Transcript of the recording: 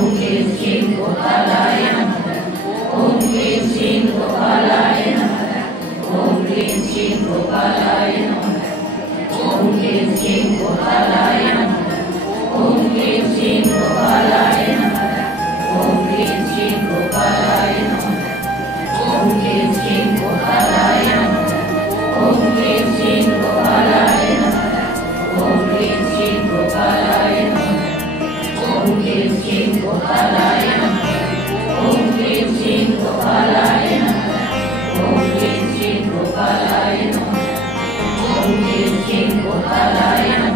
क्लीं श्रीं गोपालाय नमः। ओम क्लीं श्रीं गोपालाय नमः। ओम क्लीं श्रीं गोपालाय नमः। ओम क्लीं श्रीं गोपालाय नमः। ओम क्लीं श्रीं गोपालाय नमः। ओम क्लीं श्रीं गोपालाय नमः। ओम क्लीं श्रीं गोपालाय नमः। ओम क्लीं श्रीं गोपालाय नमः। ओम क्लीं श्रीं गोपालाय नमः। ओम क्लीं श्रीं गोपालाय नमः। ओम क्लीं श्रीं गोपालाय नमः। ओम क्लीं श्रीं गोपालाय नमः। ओम क्लीं श्रीं गोपालाय नमः।